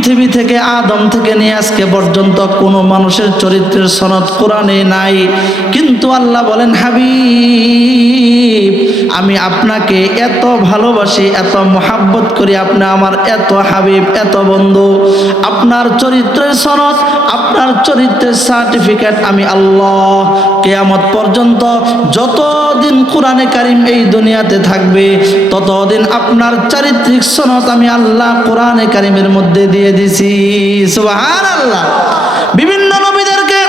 পৃথিবী থেকে আদম থেকে নিয়ে আজকে পর্যন্ত কোনো মানুষের চরিত্রের সনদ কোরআনে নাই, কিন্তু আল্লাহ বলেন হাবিব আমি আপনাকে এত ভালোবাসি, এত মহাব্বত করি, আপনি আমার এত হাবিব, এত বন্ধু, আপনার চরিত্রের সনদ, আপনার চরিত্রের সার্টিফিকেট আমি আল্লাহ কিয়ামত পর্যন্ত যতদিন কোরআনে কারিম এই দুনিয়াতে থাকবে ততদিন আপনার চারিত্রিক সনদ আমি আল্লাহ কোরআনে কারিমের মধ্যে দিয়ে দিছি। সুবহানাল্লাহ। বিভিন্ন নবীদেরকে,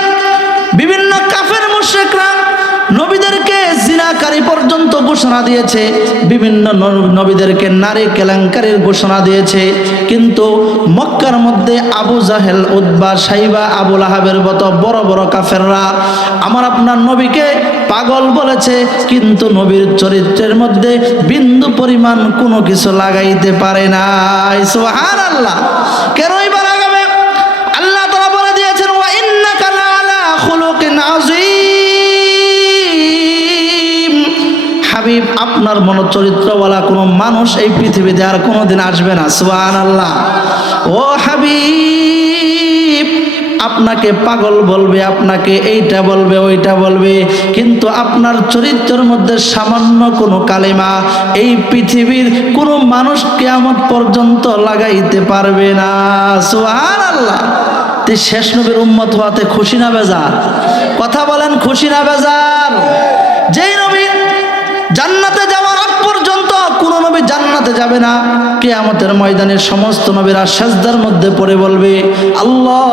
বিভিন্ন কাফের মুশরিকরা নবীদেরকে জিনাকারী পর্যন্ত ঘোষণা দিয়েছে, বিভিন্ন নবীদেরকে নারী কেলেঙ্কারির ঘোষণা দিয়েছে, কিন্তু মক্কার মধ্যে আবু জাহেল, উতবা, সাইবা, আবু লাহাবের মতো বড় বড় কাফেররা আমার আপনার নবীকে পাগল বলেছে, কিন্তু নবীর চরিত্রের মধ্যে বিন্দু পরিমাণ কোনো কিছু লাগাইতে পারে নাই। সুবহানাল্লাহ। কেনই বা লাগাবে? আল্লাহ তাআলা বলে দিয়েছেন ওয়া ইন্নাকা লাআলা খুলুকিন আযীম। হাবিব আপনার মনো চরিত্রওয়ালা কোনো মানুষ এই পৃথিবীতে আর কোনোদিন আসবে না। সুবহানাল্লাহ। ও হাবিব আপনাকে পাগল বলবে, আপনাকে এইটা বলবে, ওইটা বলবে, কিন্তু আপনার চরিত্রের মধ্যে সামান্য কোনো কালেমা এই পৃথিবীর কোনো মানুষ কিয়ামত পর্যন্ত লাগাইতে পারবে না। সুবহানাল্লাহ। তে শেষ নবীর উম্মত হওয়াতে খুশি না বেজার? কথা বলেন, খুশি না বেজার? যেই নবী জান্নাতে যাওয়ার আগ পর্যন্ত কোন নবী জান্নাতে যাবে না, কিয়ামতের ময়দানে সমস্ত নবীরা সিজদার মধ্যে পড়ে বলবে আল্লাহ।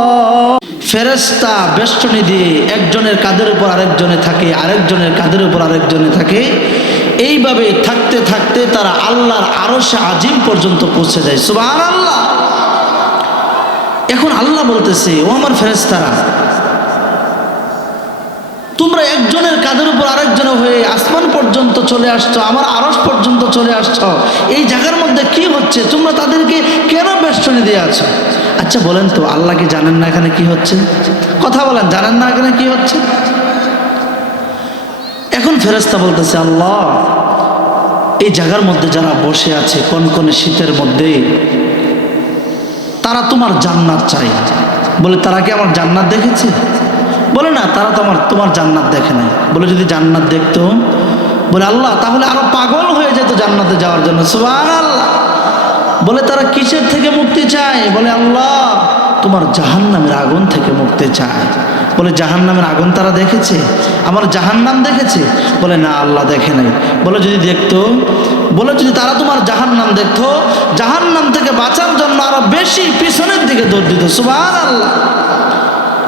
ফেরেশতা বেষ্টনী দিয়ে একজনের কাঁধের উপর আরেকজনে থাকে, আরেকজনের কাঁধের উপর আরেকজনে থাকে, এইভাবে থাকতে থাকতে তারা আল্লাহর আরশে আজিম পর্যন্ত পৌঁছে যায়। সুবহানাল্লাহ। এখন আল্লাহ বলতেছে ও আমার ফেরেশতারা, তোমরা একজনের কাঁধের উপর আরেকজনে হয়ে আসমান পর্যন্ত চলে আসছো, আমার আরশ পর্যন্ত চলে আসছো, এই জায়গার মধ্যে কি হচ্ছে? তোমরা তাদেরকে কেন বেষ্টনী দিয়ে আছো? আচ্ছা বলেন তো, আল্লাহ কি জানেন না এখানে কি হচ্ছে? কথা বলেন, জানেন না এখানে কি হচ্ছে? এখন ফেরেশতা বলতেছে আল্লাহ, এই জায়গার মধ্যে যারা বসে আছে কনকনে শীতের মধ্যে, তারা তোমার জান্নাত চাই। বলে তারা কি আমার জান্নাত দেখেছে? বলে না, তারা তো তোমার জান্নাত দেখে নাই। বলে যদি জান্নাত দেখতো, বলে আল্লাহ তাহলে আরো পাগল হয়ে যেত জান্নাতে যাওয়ার জন্য। সুবহানাল্লাহ। বলে তারা কিসের থেকে মুক্তি চায়? বলে আল্লাহ তোমার জাহান্নামের আগুন থেকে মুক্তি চায়। বলে জাহান্নামের আগুন তারা দেখেছে? আমার জাহান্নাম দেখেছে? বলে না, আল্লাহ দেখে নাই। বলে যদি দেখতো, বলে যদি তারা তোমার জাহান্নাম দেখতো, জাহান্নাম থেকে বাঁচার জন্য আরো বেশি পিছনের দিকে দৌড় দিত। সুবহানাল্লাহ।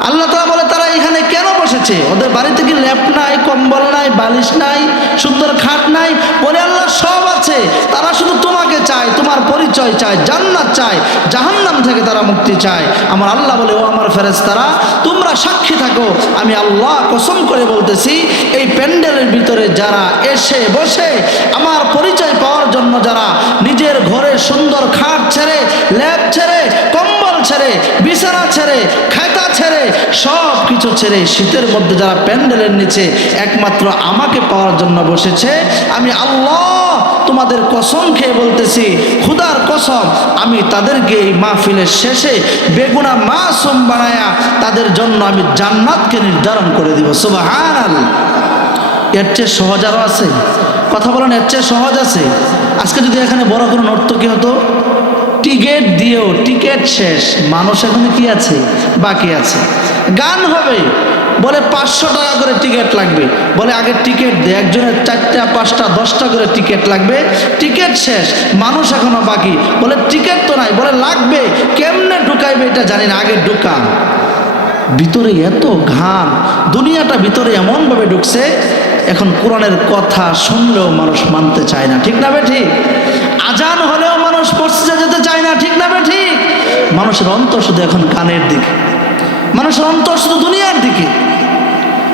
আল্লাহ তাআলা বলে তারা এখানে কেন বসেছে? ওদের বাড়িতে কি ল্যাপ নাই, কম্বল নাই, বালিশ নাই, সুন্দর খাট নাই? বলে আল্লাহ সব আছে, তারা শুধু তোমাকে চায়, তোমার পরিচয় চায়, জান্নাত চায়, জাহান্নাম থেকে তারা মুক্তি চায়। আমার আল্লাহ বলে ও আমার ফেরেশতারা তোমরা সাক্ষী থাকো, আমি আল্লাহ কসম করে বলতেছি, এই প্যান্ডেলের ভিতরে যারা এসে বসে আমার পরিচয় পাওয়ার জন্য যারা নিজের ঘরে সুন্দর খাট ছেড়ে, ল্যাপ ছেড়ে, কম্বল ছেড়ে, বিছানা ছেড়ে, খাতা ছেড়ে, সব কিছু ছেড়ে শীতের মধ্যে যারা প্যান্ডেলের নিচে একমাত্র আমাকে পাওয়ার জন্য বসেছে, আমি আল্লাহ তোমাদের কসম খেয়ে বলতেছি, খুদার কসম, আমি তাদেরকে এই মাহফিলের শেষে বেগুনা মাসুম বানায়া তাদের জন্য আমি জান্নাতকে নির্ধারণ করে দিব। সুবহানাল্লাহ। এর চেয়ে সহজ আরো আছে? কথা বলেন, এর চেয়ে সহজ আছে? আজকে যদি এখানে বড় কোনো নর্তকী হতো, টিকিট দিয়েও টিকিট শেষ, মানুষ এখন কি আছে? বাকি আছে। গান হবে, বলে 500 টাকা করে টিকিট লাগবে। বলে আগে টিকিট দে, একজনের 4টা 5টা 10টা করে টিকিট লাগবে, টিকিট শেষ, মানুষ এখনো বাকি। বলে টিকিট তো নাই, বলে লাগবে, কেমনে ঢুকাইবে এটা জানি না, আগে ঢুকা। ভিতরে এত ঘাম, দুনিয়াটা ভিতরে এমনভাবে ঢুকছে, এখন কোরআনের কথা শুনলেও মানুষ মানতে চায় না। ঠিক না বে ঠিক? আজান হলেও মানুষ মসজিদে যেতে চায় না। ঠিক না বে ঠিক? মানুষের অন্তর শুধু এখন কানের দিকে, মানুষের অন্তর শুধু দুনিয়ার দিকে।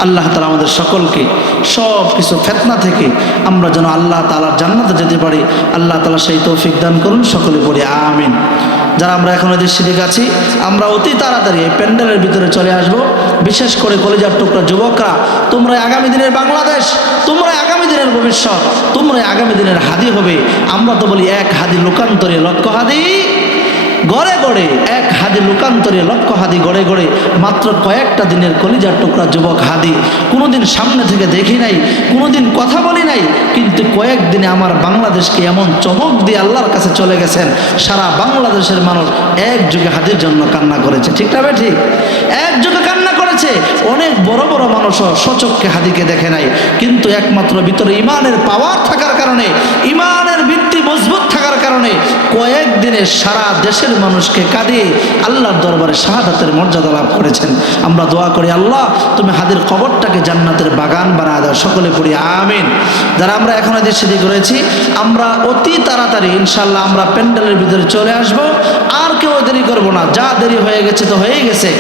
আল্লাহ তাআলা আমাদের সকলকে সব কিছু ফিতনা থেকে আমরা যেন আল্লাহ তাআলার জান্নাতে যেতে পারি, আল্লাহ তাআলা সেই তৌফিক দান করুন। সকলে পড়ি আমিন। যারা আমরা এখন এদের শিরিক আছি, আমরা অতি তাড়াতাড়ি এই প্যান্ডেলের ভিতরে চলে আসব। বিশেষ করে কলিজার টুকরা যুবকরা, তোমরা আগামী দিনের বাংলাদেশ, তোমরা আগামী দিনের ভবিষ্যৎ, তোমরা আগামী দিনের হাদি হবে। আমরা তো বলি এক হাদি লোকান্তরে লক্ষ হাদি, গড়ে গড়ে এক হাদি লোকান্তরে লক্ষ হাদি গড়ে গড়ে মাত্র কয়েকটা দিনের কলিজার টুকরা যুবক হাদি, কোনোদিন সামনে থেকে দেখি নাই, কোনোদিন কথা বলি নাই, কিন্তু কয়েকদিনে আমার বাংলাদেশকে এমন চমক দিয়ে আল্লাহর কাছে চলে গেছেন। সারা বাংলাদেশের মানুষ এক যুগে হাদির জন্য কান্না করেছে, ঠিক না ঠিক? এক যুগে কান্না করেছে। অনেক বড় বড় মানুষও সচক্ষে হাদিকে দেখে নাই, কিন্তু একমাত্র ভিতরে ইমানের পাওয়ার থাকার কারণে, ইমানের ভিত্তি মজবুত থাকার কারণে কয়েকদিনে সারা দেশের মানুষকে কাঁদিয়ে আল্লাহর দরবারে শাহাদাতের মর্যাদা লাভ করেছেন। আমরা দোয়া করি, আল্লাহ তুমি হাদির কবরটাকে জান্নাতের বাগান বানায় দাও, সকলে পড়ি আমিন। যারা আমরা এখন এদিক সেদিক রয়েছি, আমরা অতি তাড়াতাড়ি ইনশাল্লাহ আমরা প্যান্ডেলের ভিতরে চলে আসব। আর কেউ দেরি করব না, যা দেরি হয়ে গেছে তো হয়ে গেছে,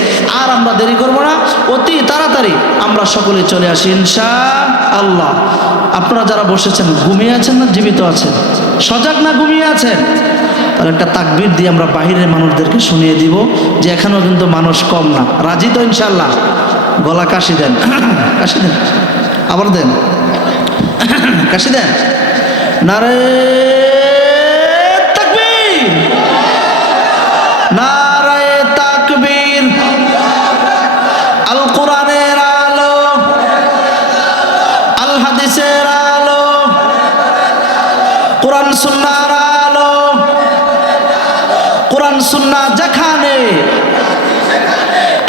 আর আমরা দেরি করব না, অতি তাড়াতাড়ি আমরা সকলে চলে আসি ইনশাআল্লাহ। আপনারা যারা বসেছেন ঘুমিয়ে আছেন না জীবিত আছেন? সজাগ না ঘুমিয়ে আছেন? তাহলে একটা তাকবীর দিয়ে আমরা বাহিরের মানুষদেরকে শুনিয়ে দিব যে এখানেও কিন্তু মানুষ কম না। রাজি তো ইনশাআল্লাহ? গলা কাশি দেন, কাশি দেন, আবার দেন, কাশি দেন। নারে তাকবীর, নারে তাকবীর। আল কোরআনের আলো, আল হাদিসের আলো, কোরআন সুন্নাহর আলো। কোরআন সুন্নাহ যেখানে,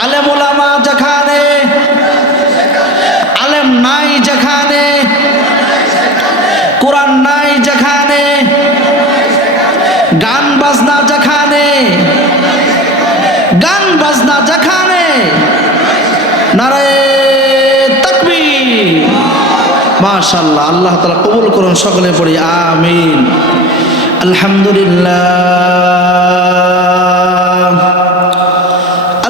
আলেম ওলামা যেখানে, আলেম নাই যেখানে, কোরআন নাই যেখানে, গান বাজনা যেখানে, গান বাজনা যেখানে, নারে তাকবীর। মাশাআল্লাহ, আল্লাহ তাআলা কবুল করুন, সকলে পড়ি আমিন। আলহামদুলিল্লাহ,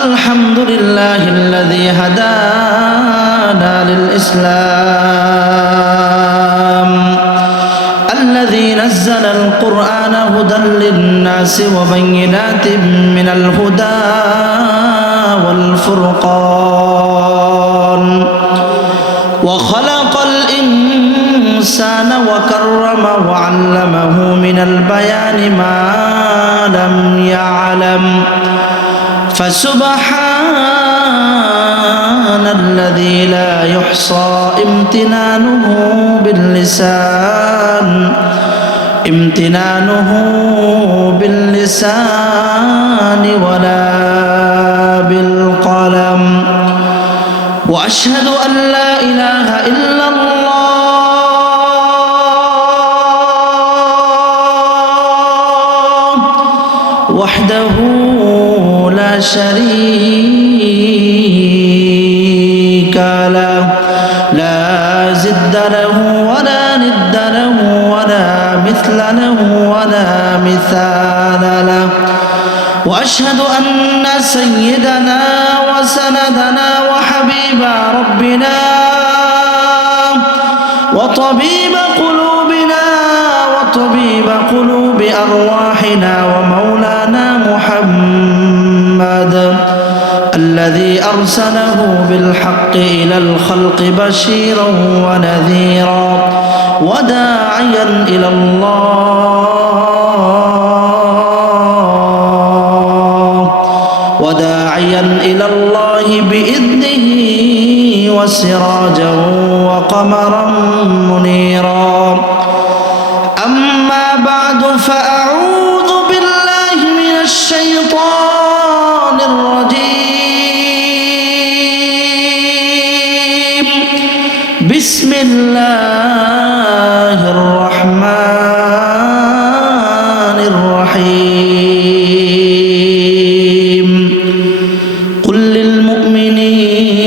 আলহামদুলিল্লাহিল্লাযী হাদানা লিল ইসলাম, الذي نزل القرآن هدى للناس وبينات من الهدى والفرقان وخلق الإنسان وكرمه وعلمه من البيان ما لم يعلم فسبحان الذي لا يحصى امتنانه باللسان، امتنانه باللسان ولا بالقلم. وأشهد أن لا إله إلا الله وحده لا شريك له، لا ضد له ولا ند له ولا مثل له ولا مثال له. وأشهد أن سيدنا وسندنا وحبيب ربنا وطبيب قلوبنا وطبيب قلوب أرواحنا ومولانا محمد الذي أرسله بالحق إلى الخلق بشيرا ونذيرا وداعيا إلى الله، وداعيا إلى الله بإذنه وسراجا وقمرا منيرا. أما بعد فأعوذ بالله من الشيطان الرجيم. بسم الله الرحمن الرحيم. قل للمؤمنين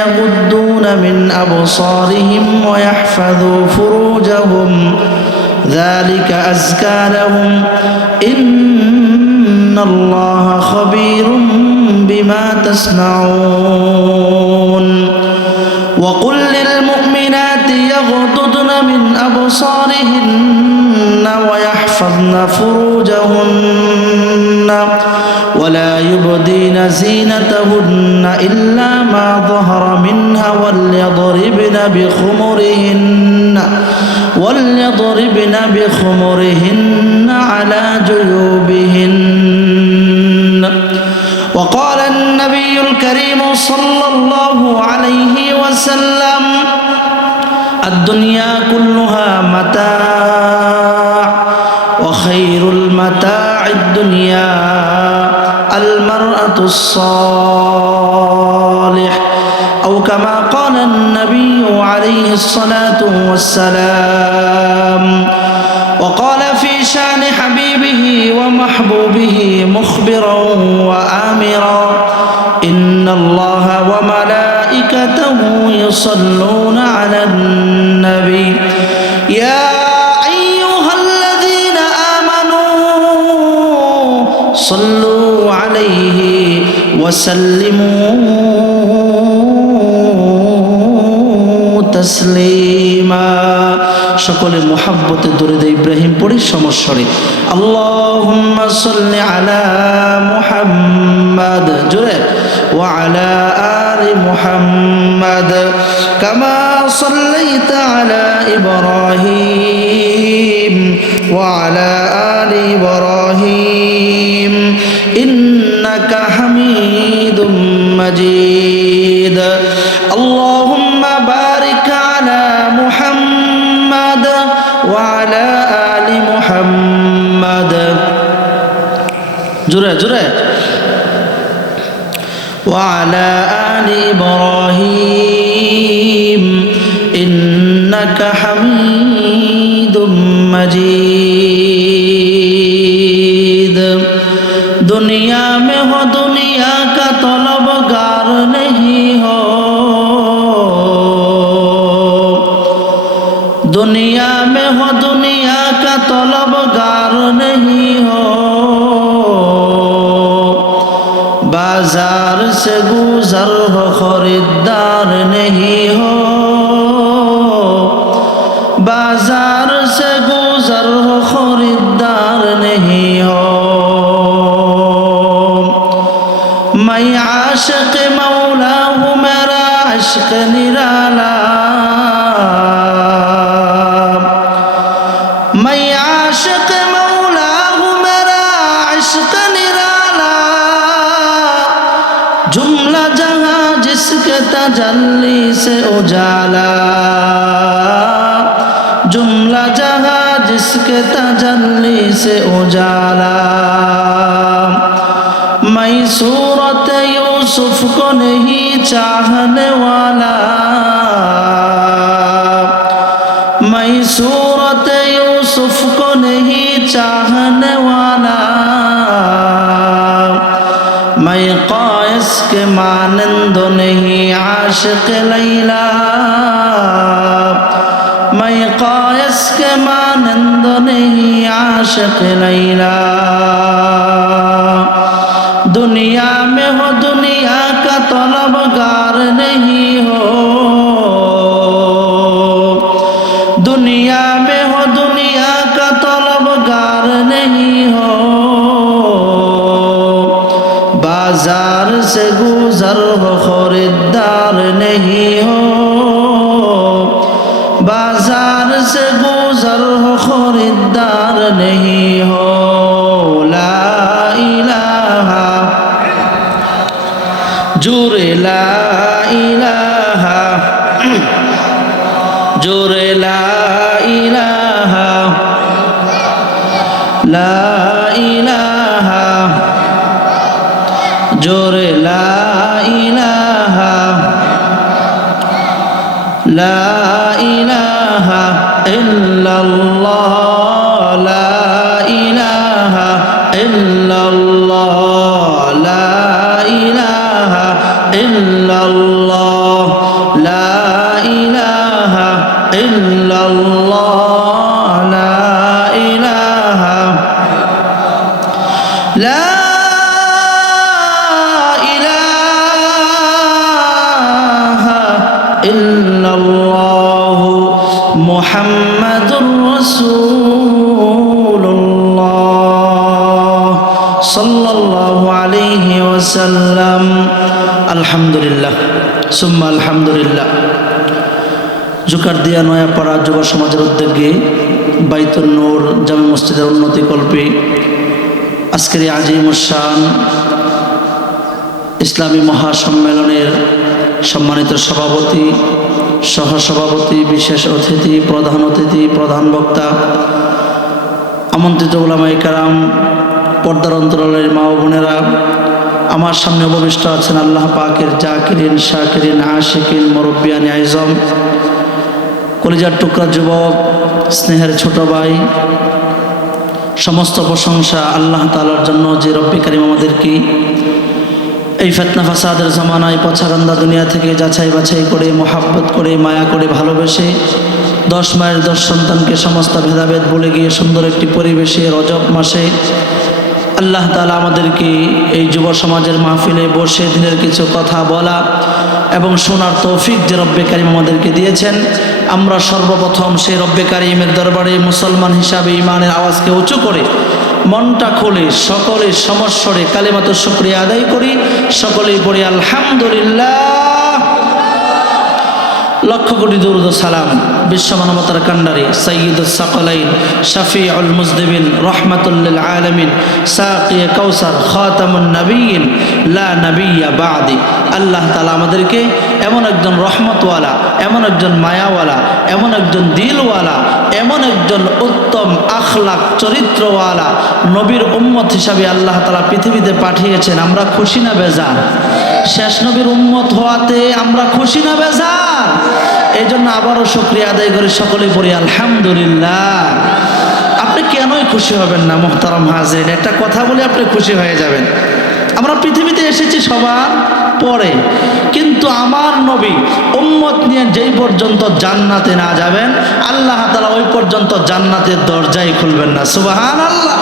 يغضون من أبصارهم ويحفظوا فروجهم ذلك أزكى لهم إن الله خبير بما تصنعون. وقل للمؤمنات يغضضن من أبصارهن ويحفظن فروجهن ولا يبدين زينتهن إلا ما ظهر منها وليضربن بخمرهن على جيوبهن وقال النبي الكريم صلى الله عليه وسلم الدنيا كلها متاع وخير المتاع الدنيا المرأة الصالح أو كما قال النبي عليه الصلاة والسلام. وقال في شان حبيبه ومحبوبه مخبرا وآمرا إن الله وملائكته يصلون على النبي يا أيها الذين آمنوا صلوا عليه وسلموا تسليما. সকলে মুহাব্বতে দরুদ ইব্রাহিম পড়ি সমস্বরে আল্লাহুম্মা সাল্লি আলা মুহাম্মাদ জোরে ওয়া আলা আলি মুহাম্মাদ কামা সাল্লাইতা আলা ইব্রাহিম ওয়া আলা আলি ইব্রাহিম ইন্নাকা হামিদুম মাজিদ. আল্লাহুম্মা বারিক আলা মুহাম্মাদ وعلى آل محمد جرى جرى وعلى آل إبراهيم إنك حميد مجيد. दुनिया में हो दुनिया का तलबगार नहीं हो, दुनिया में हो दुनिया का तलबगार नहीं हो, बाजार से गुजर हो खरीदार नहीं हो, बाजार से गुजर हो खरीदार नहीं हो. मैं आशिक मौला हूँ मेरा इश्क निराला, मैं आशिक मौला हूँ मेरा इश्क निराला, जुमला जहाँ जिसके तजल्ली से उजाला, जुमला जहाँ जिसके तजल्ली से उजाला. मैं सूरत यूसुफ को नहीं चाहने वाला, मैं सूरत यूसुफ को नहीं चाहने वाला, मैं क़ैस के मानंद नहीं आशिक लैला, मैं क़ैस के मानंद नहीं आशिक लैला. दुनिया में हो दुनिया का तलबगार नहीं हो, दुनिया में हो दुनिया का तलबगार नहीं हो, बाजार से गुजर हो खरीदार नहीं हो, बाजार से गुजर हो खरीदार नहीं हो. ला इलाहा जोरे ला इलाहा जोरे ला इलाहा ला इलाहा जोरे ला इलाहा ला इलाहा इल्लल्लाह ला इलाहा इल्लल्लाह ला इलाहा इल्लल्लाह ला इलाहा इल्लल्लाह ला इलाहा ला इलाहा इल्लल्लाह मुहम्मदुर रसूलुल्लाह सल्लल्लाहु अलैहि वसल्लम. আলহামদুলিল্লাহ সুম্মা আলহামদুলিল্লাহ. জুকারদিয়া নয়াপাড়া যুব সমাজের উদ্যোগে বাইতুন নূর জামে মসজিদের উন্নতি কল্পে আজকের এই আজিমুস শান ইসলামী মহাসম্মেলনের সম্মানিত সভাপতি, সহসভাপতি, বিশেষ অতিথি, প্রধান অতিথি, প্রধান বক্তা, আমন্ত্রিত উলামায়ে কেরাম, পর্দার অন্তরালের মা ও বোনেরা, আমার সামনে উপবিষ্ট আছেন আল্লাহ পাকের জাকিরিন, শাকিরিন, আশিকিন, মুরব্বিয়ান আইজম, কলিজার টুকরা যুবক, স্নেহের ছোট ভাই। সমস্ত প্রশংসা আল্লাহ তাআলার জন্য, যে রব্বি কারীম আমাদেরকে এই ফিতনা ফাসাদের জামানায় পছাগন্দা দুনিয়া থেকে যাচাই বাছাই করে, মোহাব্বত করে, মায়া করে, ভালোবেসে 10 মায়ের 10 সন্তানকে সমস্ত ভেদাভেদ ভুলে গিয়ে সুন্দর একটি পরিবেশে রজব মাসে আল্লাহ তাআলা আমাদেরকে এই যুব সমাজের মাহফিলে বসে দিনের কিছু কথা বলা এবং শোনার তৌফিক যে রব্বে কারীম আমাদেরকে দিয়েছেন, আমরা সর্বপ্রথম সেই রব্বে কারীমের দরবারে মুসলমান হিসাবে ইমানের আওয়াজকে উঁচু করে মনটা খুলে সকলে সমস্বরে কালিমাতুশ শুকরিয়া আদায় করি। সকলেই পড়ি আলহামদুলিল্লাহ। লক্ষ কোটি দরুদ ও সালাম বিশ্ব মানবতার কান্ডারি সাইয়্যিদুস সাকালাইন, শাফিউল মুজনিবিন, রাহমাতুল লিল আলামিন, সাকিয়ে কাউসার, খাতামুন নবিয়্যিন, লা নবিয়্যা বাদি। আল্লাহ তাআলা আমাদেরকে এমন একজন রহমতওয়ালা, এমন একজন মায়াওয়ালা, এমন একজন দিলওয়ালা, এমন একজন উত্তম আখলাক চরিত্রওয়ালা নবীর উম্মত হিসাবে আল্লাহ তাআলা পৃথিবীতে পাঠিয়েছেন। আমরা খুশি না বেজার? শেষ নবীর উম্মত হওয়াতে আমরা খুশি না বেজার? এই জন্য আবারও শুকরিয়া আদায় করে সকলে পড়ি আলহামদুলিল্লাহ। আপনি কেনই খুশি হবেন না মুহতারাম হাজিরিন? একটা কথা বলে আপনি খুশি হয়ে যাবেন। আমরা পৃথিবীতে এসেছি সবার পরে, কিন্তু আমার নবী উম্মত নিয়ে যেই পর্যন্ত জান্নাতে না যাবেন, আল্লাহ তাআলা ওই পর্যন্ত জান্নাতের দরজাই খুলবেন না। সুবহানাল্লাহ।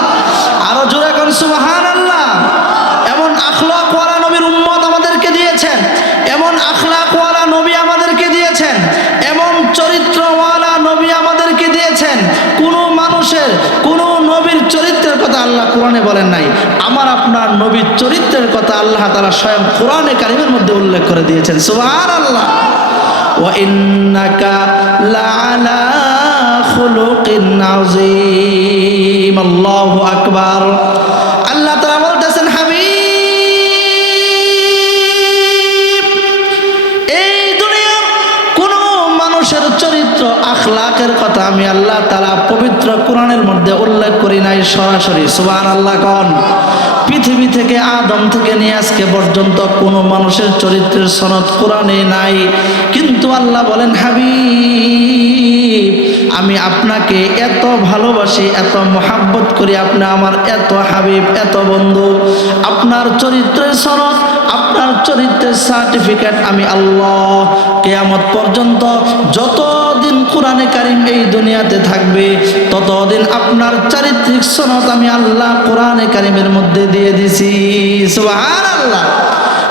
আরো জোরে কোন সুবহানাল্লাহ। এমন আখলাকওয়ালা নবীর উম্মত আমাদেরকে দিয়েছেন, এমন আখলাকওয়ালা নবী আমাদেরকে দিয়েছেন, এমন চরিত্রওয়ালা নবী আমাদেরকে দিয়েছেন। কোনো মানুষের, কোনো নবীর চরিত্রের কথা আল্লাহ কোরআনে বলেন নাই। আমার আপনার নবীর চরিত্রের কথা আল্লাহ তাআলা স্বয়ং কোরআনে কারীমের মধ্যে উল্লেখ করে দিয়েছেন। সুবহানাল্লাহ। ওয়া ইন্নাকা লাআলা খুলুকিন আযীম। আল্লাহু আকবার। আল্লাহ তাআলা বলতেছেন, হাবিব, এই দুনিয়ার কোন মানুষের চরিত্র আখলাকের কথা আমি আল্লাহ তাআলা পবিত্র কোরআনের মধ্যে উল্লেখ করি নাই সরাসরি। সুবহানাল্লাহ কোন? পৃথিবী থেকে আদম থেকে নিয়ে আজকে পর্যন্ত কোনো মানুষের চরিত্রের সনদ কোরআনে নাই। কিন্তু আল্লাহ বলেন, হাবিব, আমি আপনাকে এত ভালোবাসি, এত মোহাব্বত করি, আপনি আমার এত হাবিব, এত বন্ধু। আপনার চরিত্রের সনদ, আপনার চরিত্রের সার্টিফিকেট আমি আল্লাহ কিয়ামত পর্যন্ত যতদিন কোরআনে কারীম এই দুনিয়াতে থাকবে, ততদিন আপনার চারিত্রিক সনদ আমি আল্লাহ কোরআনে কারীমের মধ্যে দিয়ে দিছি। সুবহানাল্লাহ।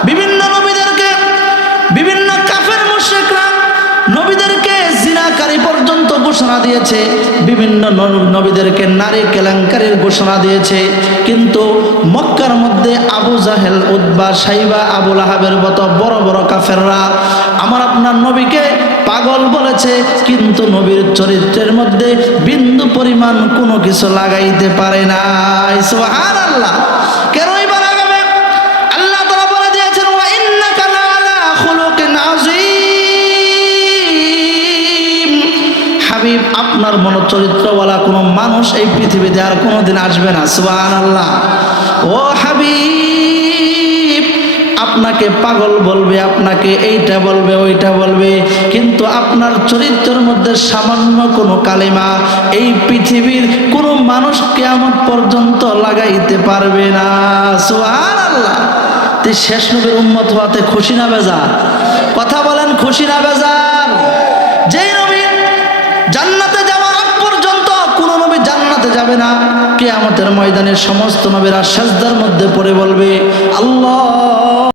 বিভিন্ন নবীদেরকে, বিভিন্ন কাফের মুশরিকরা নবীদেরকে জিনাকারী পর্যন্ত ঘোষণা দিয়েছে, বিভিন্ন নবীদেরকে নারী কেলেঙ্কারীর ঘোষণা দিয়েছে। কিন্তু মক্কার মধ্যে আবু জাহেল, উতবা, সাইবা, আবু লাহাবের মতো বড় বড় কাফেররা আমার আপনার নবীকে পাগল বলেছে, কিন্তু নবীর চরিত্রের মধ্যে বিন্দু পরিমাণ কোনো কিছু লাগাইতে পারে না। সুবহানাল্লাহ। কেনই বা লাগাবে? আল্লাহ তাআলা বলে দিয়েছেন, ওয়া ইন্নাকা লাআলা খুলুকিন আযীম। হাবিব, আপনার মতো চরিত্রওয়ালা কোনো মানুষ এই পৃথিবীতে আর কোনোদিন আসবে না। সুবহানাল্লাহ। ও হাবিব, আপনাকে পাগল বলবে, আপনাকে এইটা বলবে, ওইটা বলবে, কিন্তু আপনার চরিত্রের মধ্যে সামান্য কোনো কালিমা এই পৃথিবীর কোনো মানুষ কিয়ামত পর্যন্ত লাগাইতে পারবে না। সুবহানাল্লাহ। তুই শেষ নবীর উম্মত হওয়াতে খুশি না বেজার? কথা বলেন, খুশি না বেজার? যেই নবী জান্নাতে যাওয়ার আগ পর্যন্ত কোনো নবী জান্নাতে যাবে না, কিয়ামতের ময়দানে সমস্ত নবীরা সিজদার মধ্যে পড়ে বলবে, আল্লাহ